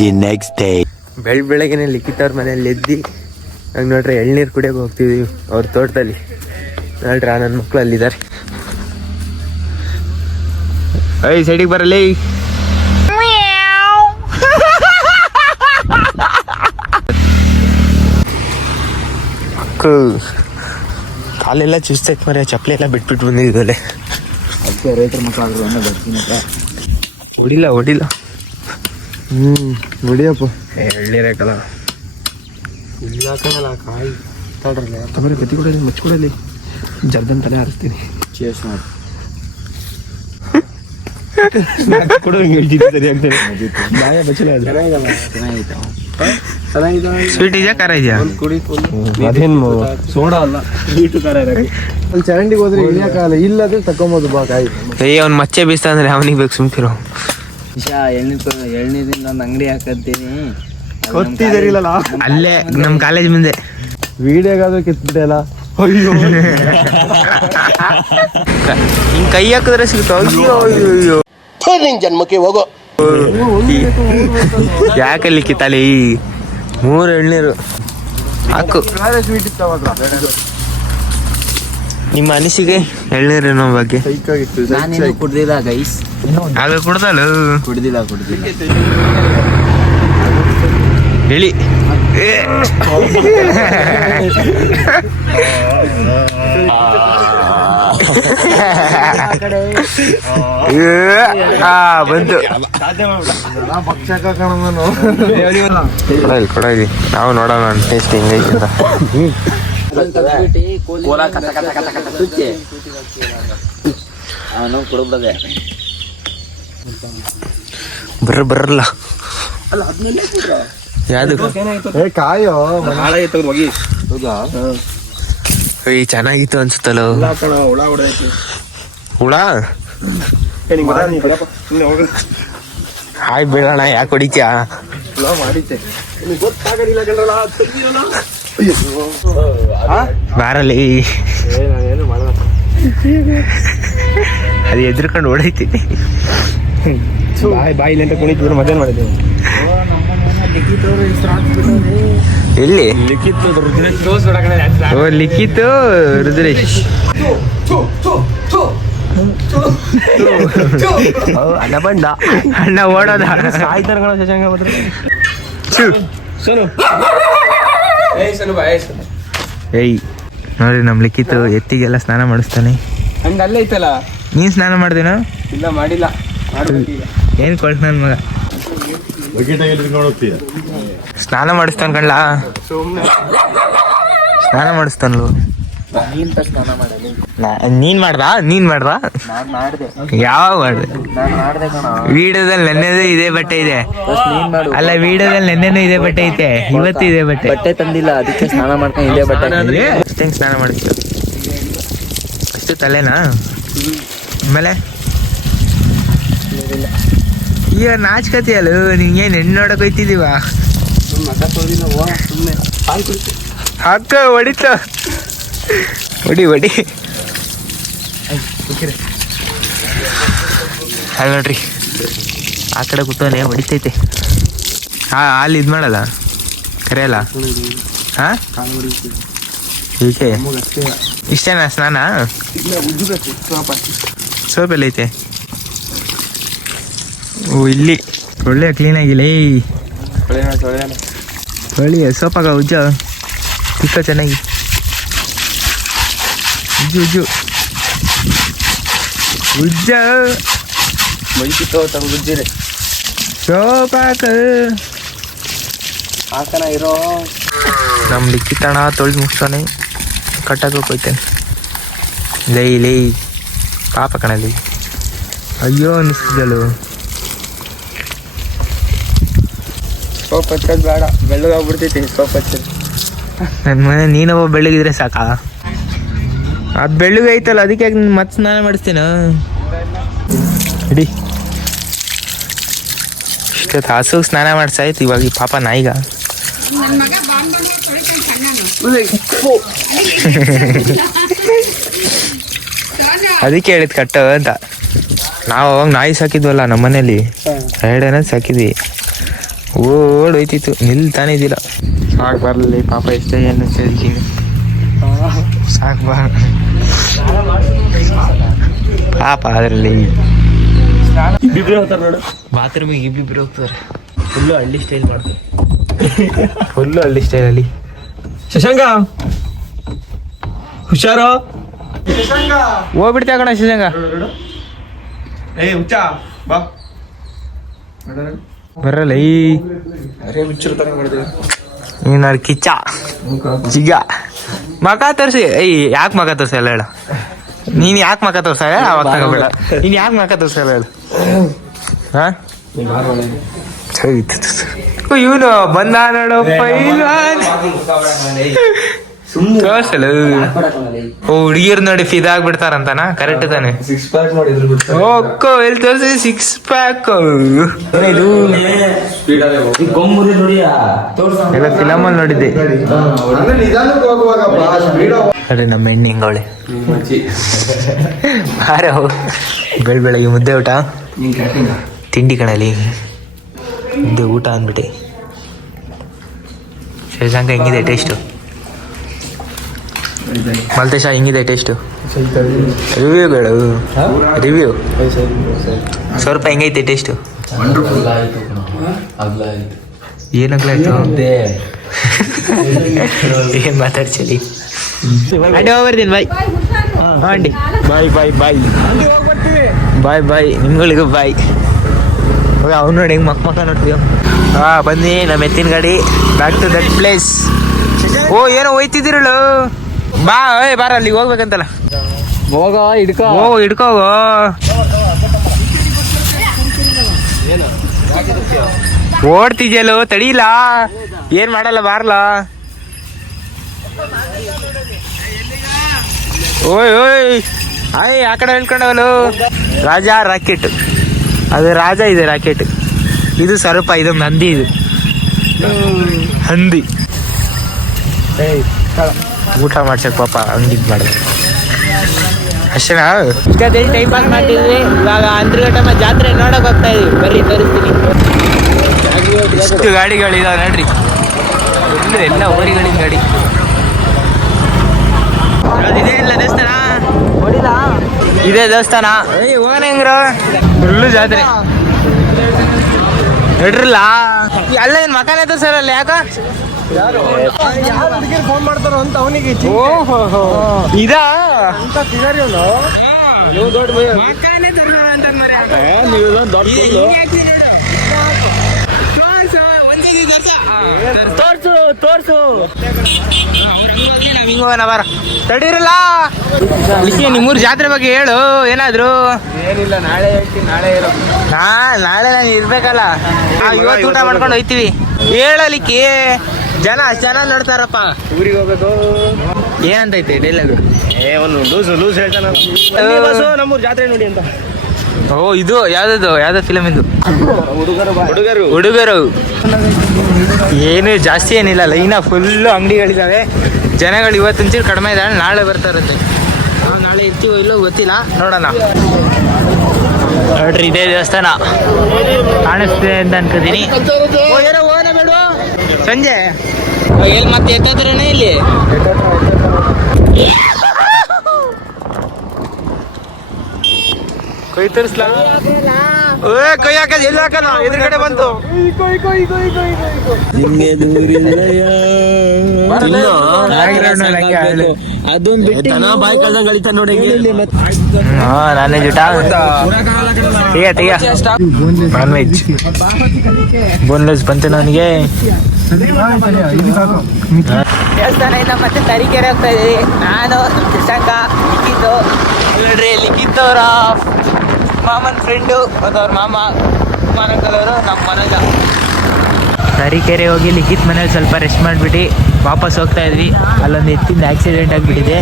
The next day ಬೆಳಗ್ಗೆನೆ ಲಿಖಿತವ್ರ ಮನೇಲಿ ಎದ್ದು ಹಂಗೆ ನೋಡ್ರಿ ಎಳ್ನೀರು ಕುಡಿಯೋಕೆ ಹೋಗ್ತಿದೀವಿ ಅವ್ರ ತೋಟದಲ್ಲಿ. ನೋಡ್ರಿ ನನ್ನ ಮಕ್ಕಳು ಅಲ್ಲಿದ್ದಾರೆ. ಐ ಸೈಡಿಗೆ ಬರಲಿ. ಕಾಲೆಲ್ಲ ಚುಸ್ತೈತೆ ಮರ, ಚಪ್ಪಲಿ ಎಲ್ಲ ಬಿಟ್ಬಿಟ್ಟು ಬಂದಿದ್ದಲೆ. ಅದಕ್ಕೆ ರೈತರ ಮಕ್ಕಳು ಬರ್ತೀನಿ ಹೊಡಿಲ್ಲ ಹೊಡಿಯಪ್ಪ. ಎಳ್ನೀರಾಕಲ್ಲ ಇಲ್ಲ ಕಣಲ್ಲ, ಕಾಯಿ ತಾಡ್ರಲ್ಲ ತಮ್ಮರೆ ಗತಿ ಕೊಡಲಿ, ಮುಚ್ಕೊಡಲಿ, ಜರ್ದನ್ ತಲೆ ಹಾರಿಸ್ತೀನಿ. ಚೇಸ್ ಮಾಡಿ ಕೊಡೋ ಹೇಳ್ತಿದ್ದೆ ಸರಿ ಆಗ್ತದೆ. ಬಾಯ ಬಚ್ಚಲ ಸ್ವೀಟ್ ಇದೆಯಾ, ಖಾರ ಇದೆಯಾ? ಅದೇನು ಸೋಡಾ ಅಲ್ಲ, ಸ್ವೀಟು ಖಾರ ಇರಕ್ಕೆ. ಅಲ್ಲಿ ಚರಂಡಿಗೆ ಹೋದ್ರೆ ಇಳಿಯಕಾಲ, ಇಲ್ಲದ್ರೆ ತಕೊಂಬೋದು ಬಾ ಕಾಯಿ. ಅವ್ನು ಮಚ್ಚೆ ಬೀಸ್ತಾ ಅಂದ್ರೆ ಅವನಿಗೆ ಬೇಕು, ಸುಮ್ಕಿರೋ. ಎಳ್ನೀರಿಂದ ಒಂದು ಅಂಗಡಿ ಹಾಕತ್ತೀನಿ, ಗೊತ್ತಿದ್ದೀರಿಲ್ಲ ಅಲ್ಲೇ ನಮ್ಮ ಕಾಲೇಜ್ ಮುಂದೆ. ವಿಡಿಯೋಗಾದ್ರೂ ಕಿತ್ಬಿಟ್ಟೆಲ್ಲ. ಅಯ್ಯೋ ಹಿಂಗ್ ಕೈ ಹಾಕಿದ್ರೆ ಸಿಗ್ತಾವ. ಅಯ್ಯೋ ನಿನ್ ಜನ್ಮಕ್ಕೆ ಹೋಗೋ. ಯಾಕಲ್ಲಿ ಕಿತ್ತಾಲಿ? 3 ಎಳ್ನೀರು ಹಾಕು. ಸ್ವೀಟ್ ಇತ್ತವಾಗ. ನಿಮ್ಮ ಅನಿಸಿಕೆ ಎಳ್ನೀರಿನ ಬಗ್ಗೆ? ನಾನೇನು ಕುಡ್ದಿಲ್ಲ ಗೈಸ್. ಆಗ ಕುಡ್ದಲ್ಲ? ಕುಡ್ದಿಲ್ಲ ಹೇಳಿ. ಬಂತು ಕೊಡಲಿ, ನಾವು ನೋಡೋಣ ಟೇಸ್ಟ್ ಹೆಂಗೈತೆ ಅಂತ. ಬರಲ್ಲ ಯಾವ್ದು ಕಾಯೋ ಚೆನ್ನಾಗಿತ್ತು ಅನ್ಸುತ್ತಲ್ಲ. ಹುಳ ಹಾಯ್ ಬೀಳೋಣ, ಯಾಕೆ ಹೊಡಿತ್ಯಾ? ಬಾರಲ್ಲಿ ಅದು ಎದ್ರಕೊಂಡು ಓಡೈತಿ. ಬಾಯಿಲಿ ಅಂತ ಕುಣಿತಿದ್ರು, ಮಜಾ ಮಾಡಿದ್ದೇವೆ. ಎಲ್ಲಿ ಲಿಖಿತ್ ಲಿಖಿತ್ ರುದ್ರೇಶ್ ಅಣ್ಣ ಬಂದ, ಅಣ್ಣ ಓಡೋದ ಸಾಯ್ತಾರ ಶಶಾಂಕ. ಏಯ್ ನೋಡ್ರಿ, ನಮ್ ಲಿಖಿತ್ ಎತ್ತಿಗೆಲ್ಲ ಸ್ನಾನ ಮಾಡಿಸ್ತಾನೆ. ಹಂಗ ಅಲ್ಲೇ ಐತಲ್ಲ. ನೀನ್ ಸ್ನಾನ ಮಾಡ್ದೇನೋ? ಇಲ್ಲ ಮಾಡಿಲ್ಲ, ಏನ್ ಕೊಳ್ತ ನನ್ ಮಗ ಸ್ನಾನ ಮಾಡಿಸ್ತಾನ ಕಣ್ಲಾ. ಸ್ನಾನ ಮಾಡಿಸ್ತಾನಲ್ವ? ನೀನ್ ಮಾಡ್ದ? ಯಾವ ಮಾಡ್ದೆ? ವಿಡಿಯೋದಲ್ಲಿ ನೆನ್ನೆದು ಇದೇ ಬಟ್ಟೆ ಇದೆ ಅಲ್ಲ, ವಿಡಿಯೋದಲ್ಲಿ ನೆನ್ನೆನೂ ಇದೇ ಬಟ್ಟೆ ಐತೆ, ಇವತ್ತು ಇದೇ ಬಟ್ಟೆ ತಂದಿಲ್ಲ, ಅದಕ್ಕೆ ಸ್ನಾನ ಮಾಡ್ಕೊಂಡು ಇದೇ ಬಟ್ಟೆ. ಅಷ್ಟೇ ಸ್ನಾನ ಮಾಡಿಸ್ತು. ಅಷ್ಟು ತಲೆನಾ? ಆಮೇಲೆ ಈಗ ನಾಚ್ಕತಿಯಲ್ಲ, ನಿಂಗೇನು ಹೆಣ್ಣು ನೋಡಕ್ ಹೋಯ್ತಿದೀವ? ಅಕ್ಕ ಹೊಡಿತ, ಹೊಡಿ ಹಾಗೆ ನೋಡ್ರಿ, ಆ ಕಡೆ ಕೂತವನೆ ಹೊಡಿತೈತೆ. ಅಲ್ಲಿ ಇದು ಮಾಡಲ್ಲ, ಕರೆಯಲ್ಲ. ಹೀಗೆ ಇಷ್ಟೇನಾ ಸ್ನಾನ? ಸೋಪ್ ಎಲ್ಲ ಐತೆ? ಓ, ಇಲ್ಲಿ ಒಳ್ಳೆ ಕ್ಲೀನ್ ಆಗಿಲ್ಲ. ಹೊಳಿ ಸೋಪಾಗ ಉಜ್ಜ ತಿಕ್ಕ ಚೆನ್ನಾಗಿ ಉಜ್ಜು ಉಜ್ಜಿರೆ ಸೋಪಾಕ ಹಾಕನ ಇರೋ. ನಮ್ಮ ಲಿಕ್ಕಿತಣ ತೊಳೆದು ಮುಗಿಸ್ತಾನೆ, ಕಟ್ಟಕ್ಕೆ ಹೋಗ್ತೇನೆ. ಲೈ ಪಾಪ ಕಣಲ್ಲಿ. ಅಯ್ಯೋ ಅನಿಸ್ತಿದ್ದಳು. ಸೋಪ್ ಹಚ್ಚೋದು ಬೇಡ, ಬೆಳ್ಳಗಾಗ್ಬಿಡ್ತೈತಿ ಸೋಪ್ ಹಚ್ಚೋದು. ನನ್ನ ಮನೆ ನೀನೊಬ್ಬ ಬೆಳ್ಳಗಿದ್ರೆ ಸಾಕ? ಅದು ಬೆಳ್ಳಗೆ ಐತಲ್ಲ, ಅದಕ್ಕೆ ಮತ್ತೆ ಸ್ನಾನ ಮಾಡಿಸ್ತೇನ? ಇಡೀ ಇಷ್ಟೊತ್ತು ಹಸುಗೆ ಸ್ನಾನ ಮಾಡಿಸಾಯ್ತು. ಇವಾಗ ಈ ಪಾಪ ನಾಯಿಗ ಅದಕ್ಕೆ ಹೇಳಿದ್ ಕಟ್ಟ ಅಂತ. ನಾವು ಅವಾಗ ನಾಯಿ ಸಾಕಿದ್ವಲ್ಲ ನಮ್ಮ ಮನೇಲಿ, 2 ಸಾಕಿದ್ವಿ. ಓಡೋಯ್ತಿತ್ತು ನಿಲ್ತಾನೆ ಇದ್ದಿಲ್ಲ. ಸಾಕು ಬರಲಿ ಪಾಪ ಎಷ್ಟೇ ಏನು ಸೇರಿದ್ದೀನಿ ಸಾಕು ಬಾ ಪಾಪ ಅದರಲ್ಲಿ ಬಾತ್ರೂಮಿಗೆ ಇಬ್ಬಿಬ್ರು ಹೋಗ್ತಾರೆ. ಫುಲ್ಲು ಹಳ್ಳಿ ಸ್ಟೈಲ್ ಮಾಡ್ತಾರೆ, ಫುಲ್ಲು ಹಳ್ಳಿ ಸ್ಟೈಲಲ್ಲಿ. ಶಶಾಂಕ ಹುಷಾರು, ಹೋಗ್ಬಿಡ್ತಾ ಕಣ ಶಶಾಂಕ. ಬರಲ್ಲ ಏನಾರು ಕಿಚ್ಚ ಜಿಗ ಮಕ ತೋರ್ಸಿ. ಯಾಕೆ ಮಕ ತೋರ್ಸಲ್ಲ ಹೇಳ ನೀನ್? ಯಾಕೆ ಮಕ ತೋರ್ಸಲ್ಲ? ಅವಾಗ ತಗೋಬೇಡ. ನೀನ್ ಯಾಕೆ ಮಕ ತೋರ್ಸಲ್ಲ ಹೇಳು? ಹಾ ಇವನು ಬಂದ ನೋಡು ಪೈಲ್ವಾನ್ ತೋರ್ಸಲ್ಲ. ಹುಡುಗಿರ್ ನೋಡಿ ಫಿದಾ ಆಗ್ಬಿಡ್ತಾರಂತಾನ? ಕರೆಕ್ಟ್ ತಾನೆ? ಓಕ್ಕೋ ಎಲ್ಲಿ ತೋರ್ಸಿ 6 ಪ್ಯಾಕ್. ಇದು ಎಲ್ಲ ಫಿಲಮಲ್ಲಿ ನೋಡಿದ್ದೆ. ಅದೇ ನಮ್ಮ ಹೆಣ್ಣು ಹಿಂಗವಳೆ. ಬೆಳಗ್ಗೆ ಮುದ್ದೆ ಊಟ ತಿಂಡಿ ಕಣಲಿ ಮುದ್ದೆ ಊಟ ಅಂದ್ಬಿಟ್ಟೆ. ಶಶಾಂಕ ಹೆಂಗಿದೆ ಟೇಸ್ಟು? ಮಲ್ತೇಶ ಹೆಂಗಿದೆ ಟೇಸ್ಟು? ರಿವ್ಯೂಗಳು ರಿವ್ಯೂ ಸ್ವಲ್ಪ ಹೆಂಗೈತೆ ಟೇಸ್ಟು? ಏನಾಗ್ಲಾಯ್ತು? ಏನ್ ಮಾತಾಡ್ಸಲಿ? ಅಡ್ಡಿ ಹೋಗ್ಬರ್ತೀನಿ. ಬಾಯ್ ಅಂಡಿ. ಬಾಯ್ ಬಾಯ್ ಬಾಯ್ ಬಾಯ್ ಬಾಯ್. ನಿಮ್ಗಳಿಗೂ ಬಾಯ್. ಅವ್ನು ನೋಡಿ ಹೆಂಗೆ ಮಕ್ಕ ನೋಡ್ತೀವಿ. ಬನ್ನಿ ನಮ್ಮ ಎತ್ತಿನ ಗಾಡಿ. Back to that place. ಓ ಏನೋ ಹೋಯ್ತಿದ್ದೀರಳು. ಬಾ ಬಾರ ಅಲ್ಲಿಗೆ ಹೋಗ್ಬೇಕಂತಲ್ಲ. ಹೋಗ ಹಿಡ್ಕೋ ಹಿಡ್ಕೋ. ಓಡ್ತಿದ್ಯಲ್ಲೋ ತಡೀಲ. ಏನ್ ಮಾಡಲ್ಲ ಬಾರ್ಲ. ಓಯ್ ಓಯ್ ಆ ಕಡೆ ಹೇಳ್ಕೊಂಡವಲು. ರಾಜ ರಾಕೆಟ್. ಅದು ರಾಜ ಇದೆ ರಾಕೆಟ್. ಇದು ಸ್ವಲ್ಪ ಇದೊಂದು ಹಂದಿ. ಇದು ಹಂದಿ. ಊಟ ಮಾಡ್ಸಕ್ ಪಾಪ ಹಂಗಿದ್ ಮಾಡಿದೆ ಅಷ್ಟೇನಾ? ಇಷ್ಟೊತ್ತಲ್ಲಿ ಟೈಮ್ ಪಾಸ್ ಮಾಡ್ತಿದ್ವಿ. ಇವಾಗ ಅಂತರ್ಘಟ್ಟಮ್ಮ ಜಾತ್ರೆ ನೋಡಕ್ ಹೋಗ್ತಾ ಇದೀವಿ. ಬರ್ರಿ ತೋರಿಸ್ತೀನಿ. ಇಷ್ಟು ಗಾಡಿಗಳಿದಾವೆ ನೋಡ್ರಿ. ಎಲ್ಲ ಓರಿಗಳಿನ ಗಾಡಿ. ಇದೇ ಇಲ್ಲ ದೇವಸ್ಥಾನ. ಇದೇ ದೇವಸ್ಥಾನ. ಹೋಗೋಣ ಹೆಂಗ್ರ? ಫುಲ್ಲು ಜಾತ್ರೆ ನೋಡ್ರಲ್ಲ. ಅಲ್ಲ ಏನ್ ಮಕಾನೆ ತೋರ್ಸಲ್ಲ ಯಾಕ? ಫೋನ್ ಮಾಡ್ತಾರ ಅಂತ ಅವನಿಗೆ. ಇದಾ ತೋರ್ಸು. ಬರ ತಡೀರಲ್ಲ. ನಿಮ್ಮೂರ್ ಜಾತ್ರೆ ಬಗ್ಗೆ ಹೇಳು ಏನಾದ್ರು. ಏನಿಲ್ಲ, ನಾಳೆ ಹೇಳ್ತೀನಿ. ನಾಳೆ ಇರೋ. ನಾಳೆ ನಾನು ಇರ್ಬೇಕಲ್ಲ. ಇವತ್ತು ಊಟ ಮಾಡ್ಕೊಂಡು ಹೋಯ್ತೀವಿ. ಹೇಳಲಿಕ್ಕೆ ಜನ ಅಷ್ಟು ಜನ ನೋಡ್ತಾರಪ್ಪ. ಊರಿಗೆ ಹೋಗ್ಬೇಕು. ಏನಂತೈತೆ ಡೈಲಾಗು? ಒಂದು ಲೂಸ್ ಹೇಳ್ತಾನ. ನಮ್ಮೂರ್ ಜಾತ್ರೆ ನೋಡಿ ಅಂತ. ಓ ಇದು ಯಾವ್ದು ಫಿಲಮ್ ಇದು? ಹುಡುಗರು. ಏನು ಜಾಸ್ತಿ ಏನಿಲ್ಲ, ಲೈನ ಫುಲ್ಲು ಅಂಗಡಿಗಳಿದ್ದಾವೆ. ಜನಗಳು ಇವತ್ತೊಂಚೂರು ಕಡಿಮೆ ಇದ್ದಾಳೆ, ನಾಳೆ ಬರ್ತಾರಂತೆ. ನಾವು ನಾಳೆ ಇರ್ತೀವೋ ಇಲ್ಲೋ ಗೊತ್ತಿಲ್ಲ, ನೋಡೋಣ. ನೋಡ್ರಿ ಇದೇ ದೇವಸ್ಥಾನ ಕಾಣಿಸ್ತಿದೆ ಅಂತ ಅನ್ಕೋತೀನಿ. ಏನೋ ಹೋಗೋಣ ಬೇಡ ಸಂಜೆ ಎಲ್ಲಿ ಮತ್ತೆ ಎತ್ತತ್ರನೇ ಇಲ್ಲಿ ಕೊಯ್ ತರಿಸ್ಲಾ? ಕೈ ಹಾಕದ ಎಲ್ಲಿ ಹಾಕದ? ಎದುರುಗಡೆ ಬಂತು. ನಾನೇ ಜುಟ ನಾನ್ ವೆಜ್ ಬೋನ್ಲೆಸ್ ಬಂತು ನನಗೆ. ದೇವಸ್ಥಾನದಿಂದ ಮತ್ತೆ ತರೀಕೆರೆ ಹೋಗ್ತಾ ಇದೀವಿ. ನಾನು ಶಶಾಂಕ, ಲಿಖಿತ್. ನೋಡ್ರಿ ಲಿಖಿತ್ ಅವರ ಮಾಮನ ಫ್ರೆಂಡು ಮತ್ತು ಅವ್ರ ಮಾಮ ಕುಮಾರಂಕಲವರು ನಮ್ಮ ಮನೆಗ. ತರೀಕೆರೆ ಹೋಗಿ ಲಿಖಿತ್ ಮನೇಲಿ ಸ್ವಲ್ಪ ರೆಸ್ಟ್ ಮಾಡಿಬಿಟ್ಟು ವಾಪಸ್ ಹೋಗ್ತಾ ಇದ್ವಿ. ಅಲ್ಲೊಂದು ಎತ್ತಿಂದ ಆಕ್ಸಿಡೆಂಟ್ ಆಗಿಬಿಟ್ಟಿದೆ.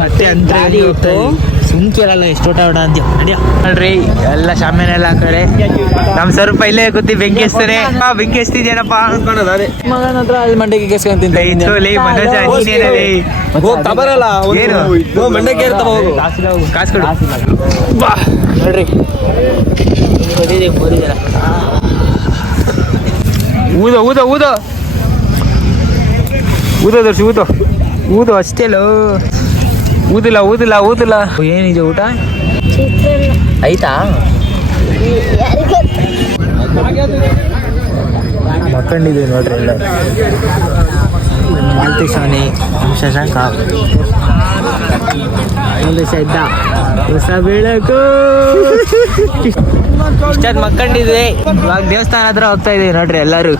ಮತ್ತೆ ಅಂತರಲ್ಲಿ ಹೋಗ್ತಾ ಇದ್ವಿ. ಸುಮ್ಕಿರಲ್ಲ ಎಷ್ಟು ಊಟ ಅಂತ ನೋಡ್ರಿ. ಎಲ್ಲ ಶಾಮಿಯಾನೆಲ್ಲ ಹಾಕರೆ. ನಮ್ಮ ಸ್ವಲ್ಪ ಇಲ್ಲೇ ಕೂತಿ ಬೆಂಕಿ ಹಚ್ತಾನೆ. ಬೆಂಕಿ ಹಚ್ತಿದ್ಯೇನಪ್ಪ ಮಗನ ಹತ್ರ ಅಲ್ಲಿ ಮಂಡಕ್ಕಿ ಕೆಸ್ಕೊಂತೀನಿ. ಕಾಸು ಕೊಡು. ನೋಡ್ರಿ ಊದೋ ಊದೋ ಊದೋ ಊದೋ ದರ್ಶಿ ಊದೋ ಊದು ಅಷ್ಟೇಲೋ ಊದಿಲ್ಲ ಏನಿದೆ ಊಟ ಆಯ್ತಾ ಮಕ್ಕಂಡಿದ್ದೀವಿ ನೋಡ್ರಿ ಎಲ್ಲ ಮಾಲ್ತಿ ಸೋನಿ ಶಶಾಂಕ ಇದ್ದ ಹೊಸ ಬೆಳಕು ಇಷ್ಟಾದ್ ಮಕ್ಕಂಡಿದ್ವಿ ಇವಾಗ ದೇವಸ್ಥಾನ ಹತ್ರ ಹೋಗ್ತಾ ಇದೀವಿ ನೋಡ್ರಿ ಎಲ್ಲರೂ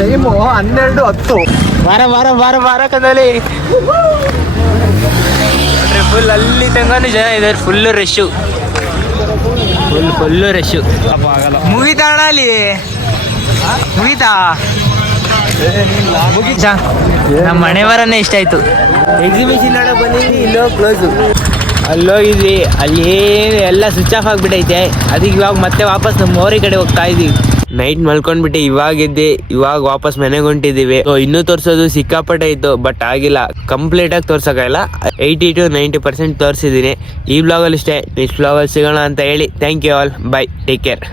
ಟೈಮು 12:10 ಬಾರ ಕದಲ್ಲಿ ನೋಡ್ರಿ ಫುಲ್ ಅಲ್ಲಿ ತನಕನೂ ಜನ ಇದ್ದಾರೆ ಫುಲ್ಲು ರಶ್ಶು ಫುಲ್ಲು ರಶ್ಶು ಮುಗಿತಾ ಅಣ್ಣ ಅಲ್ಲಿ ಮುಗಿತಾ ನಮ್ಮ ಮನೆ ಬರನೇ ಇಷ್ಟ ಆಯ್ತು ಎಕ್ಸಿಬಿಷನ್ ನೋಡಕ್ ಬಂದಿದ್ವಿ ಇಲ್ಲೋ ಕ್ಲೋಸು ಅಲ್ಲೋಗಿದ್ವಿ ಅಲ್ಲಿ ಎಲ್ಲ ಸ್ವಿಚ್ ಆಫ್ ಆಗಿಬಿಟ್ಟೈತೆ ಅದಕ್ಕೆ ಇವಾಗ ಮತ್ತೆ ವಾಪಸ್ ನಮ್ಮ ಮೋರಿ ಕಡೆ ಹೋಗ್ತಾ ಇದೀವಿ ನೈಟ್ ಮಲ್ಕೊಂಡ್ಬಿಟ್ಟು ಇವಾಗ ವಾಪಸ್ ಮನೆಗೆ ಹೊಂಟಿದೀವಿ ಇನ್ನೂ ತೋರ್ಸೋದು ಸಿಕ್ಕಾಪಟ್ಟೆ ಇತ್ತು ಬಟ್ ಆಗಿಲ್ಲ ಕಂಪ್ಲೀಟ್ ಆಗಿ ತೋರ್ಸಕ್ಕಾಗಿಲ್ಲ 80 to 90% ತೋರಿಸಿದೀನಿ ಈ ಬ್ಲಾಗಲ್ಲಿ ಇಷ್ಟೇ ನೆಕ್ಸ್ಟ್ ಬ್ಲಾಗಲ್ಲಿ ಸಿಗೋಣ ಅಂತ ಹೇಳಿ thank you all bye take care